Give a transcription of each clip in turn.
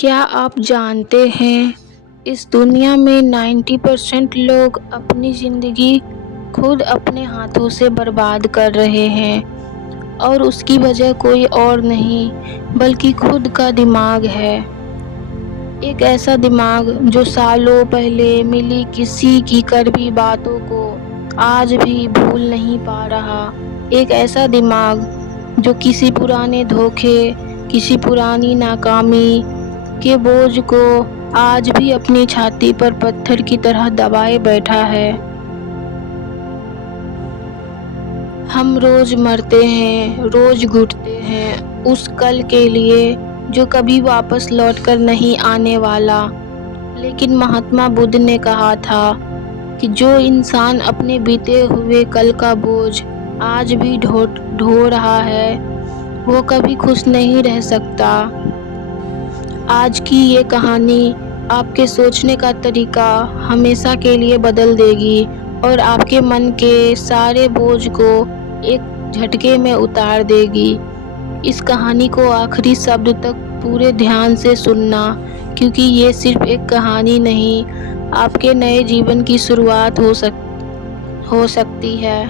क्या आप जानते हैं इस दुनिया में 90% लोग अपनी ज़िंदगी खुद अपने हाथों से बर्बाद कर रहे हैं और उसकी वजह कोई और नहीं बल्कि खुद का दिमाग है। एक ऐसा दिमाग जो सालों पहले मिली किसी की कड़वी बातों को आज भी भूल नहीं पा रहा। एक ऐसा दिमाग जो किसी पुराने धोखे, किसी पुरानी नाकामी के बोझ को आज भी अपनी छाती पर पत्थर की तरह दबाए बैठा है। हम रोज मरते हैं, रोज घुटते हैं उस कल के लिए जो कभी वापस लौटकर नहीं आने वाला। लेकिन महात्मा बुद्ध ने कहा था कि जो इंसान अपने बीते हुए कल का बोझ आज भी ढो रहा है, वो कभी खुश नहीं रह सकता। आज की ये कहानी आपके सोचने का तरीका हमेशा के लिए बदल देगी और आपके मन के सारे बोझ को एक झटके में उतार देगी। इस कहानी को आखिरी शब्द तक पूरे ध्यान से सुनना, क्योंकि ये सिर्फ एक कहानी नहीं, आपके नए जीवन की शुरुआत हो सकती है।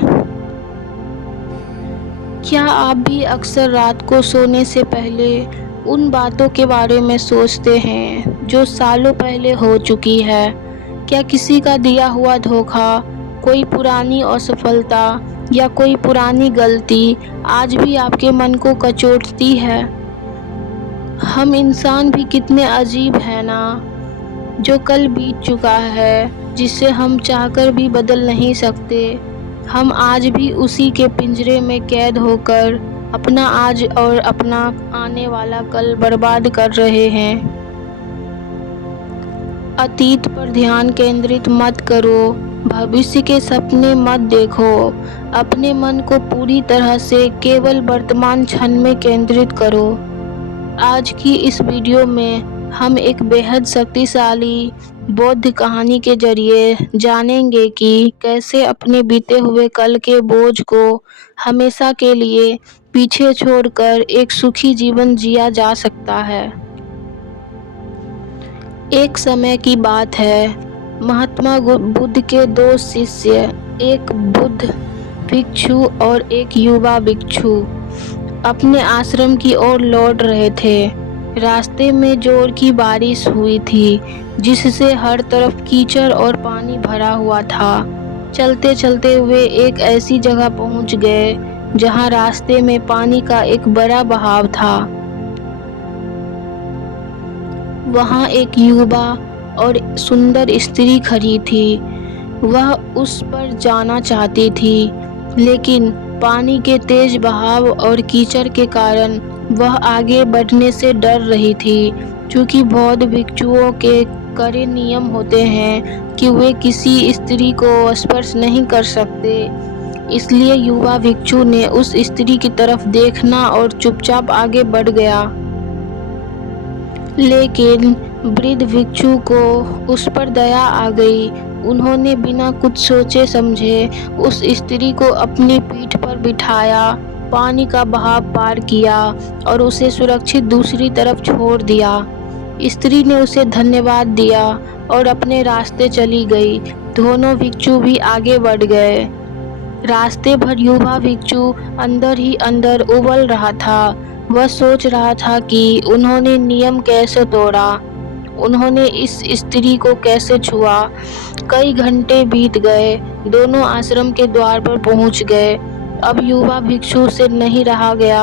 क्या आप भी अक्सर रात को सोने से पहले उन बातों के बारे में सोचते हैं जो सालों पहले हो चुकी है? क्या किसी का दिया हुआ धोखा, कोई पुरानी असफलता या कोई पुरानी गलती आज भी आपके मन को कचोटती है? हम इंसान भी कितने अजीब हैं ना, जो कल बीत चुका है, जिसे हम चाहकर भी बदल नहीं सकते। हम आज भी उसी के पिंजरे में कैद होकर अपना आज और अपना आने वाला कल बर्बाद कर रहे हैं। अतीत पर ध्यान केंद्रित मत करो, भविष्य के सपने मत देखो। अपने मन को पूरी तरह से केवल वर्तमान क्षण में केंद्रित करो। आज की इस वीडियो में हम एक बेहद शक्तिशाली बौद्ध कहानी के जरिए जानेंगे कि कैसे अपने बीते हुए कल के बोझ को हमेशा के लिए पीछे छोड़कर एक सुखी जीवन जिया जा सकता है। एक समय की बात है, महात्मा बुद्ध के दो शिष्य, एक बुद्ध भिक्षु और एक युवा भिक्षु, अपने आश्रम की ओर लौट रहे थे। रास्ते में जोर की बारिश हुई थी, जिससे हर तरफ कीचड़ और पानी भरा हुआ था। चलते चलते हुए एक ऐसी जगह पहुंच गए जहां रास्ते में पानी का एक बड़ा बहाव था। वहां एक युवा और सुंदर स्त्री खड़ी थी। वह उस पर जाना चाहती थी, लेकिन पानी के तेज बहाव और कीचड़ के कारण वह आगे बढ़ने से डर रही थी। क्योंकि बौद्ध भिक्षुओं के कड़े नियम होते हैं कि वे किसी स्त्री को स्पर्श नहीं कर सकते, इसलिए युवा भिक्षु ने उस स्त्री की तरफ देखना और चुपचाप आगे बढ़ गया। लेकिन वृद्ध भिक्षु को उस पर दया आ गई। उन्होंने बिना कुछ सोचे समझे उस स्त्री को अपनी पीठ पर बिठाया, पानी का बहाव पार किया और उसे सुरक्षित दूसरी तरफ छोड़ दिया। स्त्री ने उसे धन्यवाद दिया और अपने रास्ते चली गई। दोनों भिक्षु भी आगे बढ़ गए। रास्ते भर युवा भिक्षु अंदर ही अंदर उबल रहा था। वह सोच रहा था कि उन्होंने नियम कैसे तोड़ा, उन्होंने इस स्त्री को कैसे छुआ। कई घंटे बीत गए, दोनों आश्रम के द्वार पर पहुंच गए। अब युवा भिक्षु से नहीं रहा गया।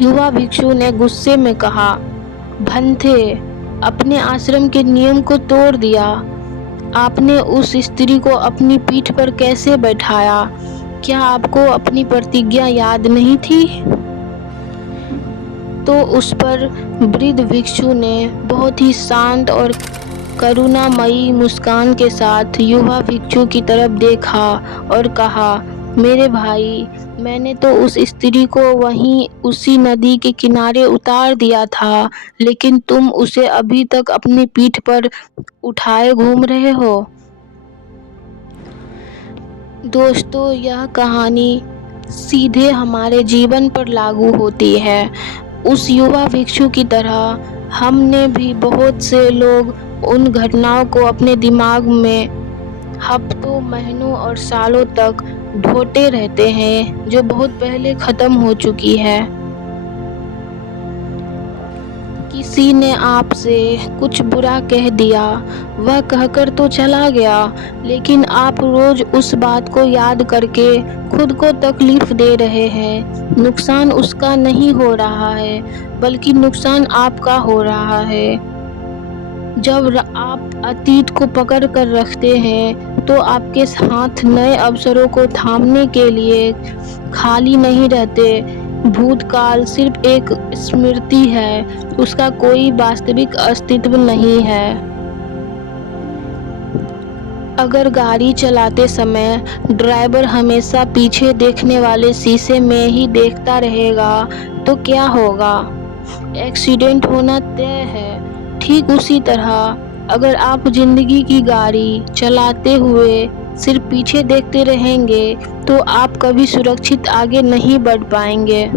युवा भिक्षु ने गुस्से में कहा, भंथे, अपने आश्रम के नियम को तोड़ दिया। आपने उस स्त्री को अपनी पीठ पर कैसे बैठाया? क्या आपको अपनी प्रतिज्ञा याद नहीं थी? तो उस पर वृद्ध भिक्षु ने बहुत ही शांत और करुणामयी मुस्कान के साथ युवा भिक्षु की तरफ देखा और कहा, मेरे भाई, मैंने तो उस स्त्री को वहीं उसी नदी के किनारे उतार दिया था, लेकिन तुम उसे अभी तक अपनी पीठ पर उठाए घूम रहे हो। दोस्तों, यह कहानी सीधे हमारे जीवन पर लागू होती है। उस युवा भिक्षु की तरह हमने भी बहुत से लोग उन घटनाओं को अपने दिमाग में हफ्तों, महीनों और सालों तक ढोते रहते हैं, जो बहुत पहले खत्म हो चुकी है। किसी ने आपसे कुछ बुरा कह दिया, वह कहकर तो चला गया, लेकिन आप रोज उस बात को याद करके खुद को तकलीफ दे रहे हैं। नुकसान उसका नहीं हो रहा है, बल्कि नुकसान आपका हो रहा है। जब आप अतीत को पकड़ कर रखते हैं, तो आपके हाथ नए अवसरों को थामने के लिए खाली नहीं रहते। भूतकाल सिर्फ एक स्मृति है, उसका कोई वास्तविक अस्तित्व नहीं है। अगर गाड़ी चलाते समय ड्राइवर हमेशा पीछे देखने वाले शीशे में ही देखता रहेगा, तो क्या होगा? एक्सीडेंट होना तय है। ठीक उसी तरह अगर आप जिंदगी की गाड़ी चलाते हुए सिर्फ पीछे देखते रहेंगे, तो आप कभी सुरक्षित आगे नहीं बढ़ पाएंगे।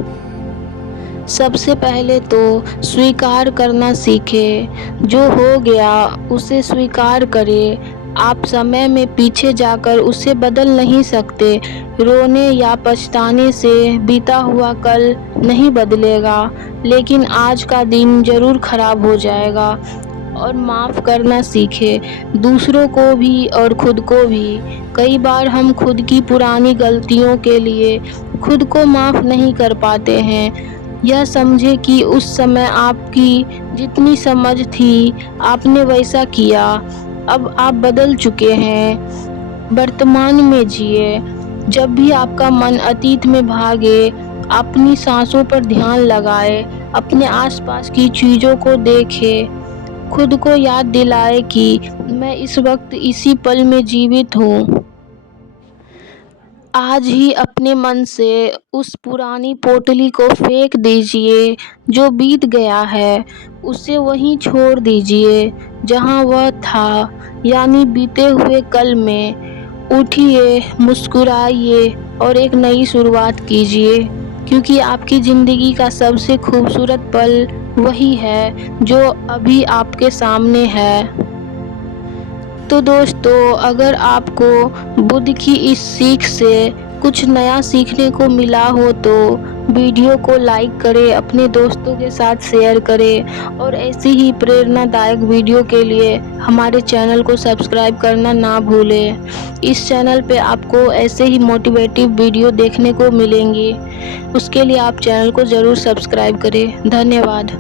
सबसे पहले तो स्वीकार करना सीखें। जो हो गया उसे स्वीकार करें। आप समय में पीछे जाकर उसे बदल नहीं सकते। रोने या पछताने से बीता हुआ कल नहीं बदलेगा, लेकिन आज का दिन जरूर खराब हो जाएगा। और माफ़ करना सीखें, दूसरों को भी और खुद को भी। कई बार हम खुद की पुरानी गलतियों के लिए खुद को माफ़ नहीं कर पाते हैं। यह समझे कि उस समय आपकी जितनी समझ थी, आपने वैसा किया। अब आप बदल चुके हैं। वर्तमान में जिए। जब भी आपका मन अतीत में भागे, अपनी सांसों पर ध्यान लगाए, अपने आसपास की चीज़ों को देखे, खुद को याद दिलाए कि मैं इस वक्त इसी पल में जीवित हूँ। आज ही अपने मन से उस पुरानी पोटली को फेंक दीजिए जो बीत गया है। उसे वहीं छोड़ दीजिए जहां वह था, यानी बीते हुए कल में। उठिए, मुस्कुराइए और एक नई शुरुआत कीजिए, क्योंकि आपकी ज़िंदगी का सबसे खूबसूरत पल वही है जो अभी आपके सामने है। तो दोस्तों, अगर आपको बुद्ध की इस सीख से कुछ नया सीखने को मिला हो, तो वीडियो को लाइक करें, अपने दोस्तों के साथ शेयर करें और ऐसी ही प्रेरणादायक वीडियो के लिए हमारे चैनल को सब्सक्राइब करना ना भूलें। इस चैनल पे आपको ऐसे ही मोटिवेटिव वीडियो देखने को मिलेंगी। उसके लिए आप चैनल को ज़रूर सब्सक्राइब करें। धन्यवाद।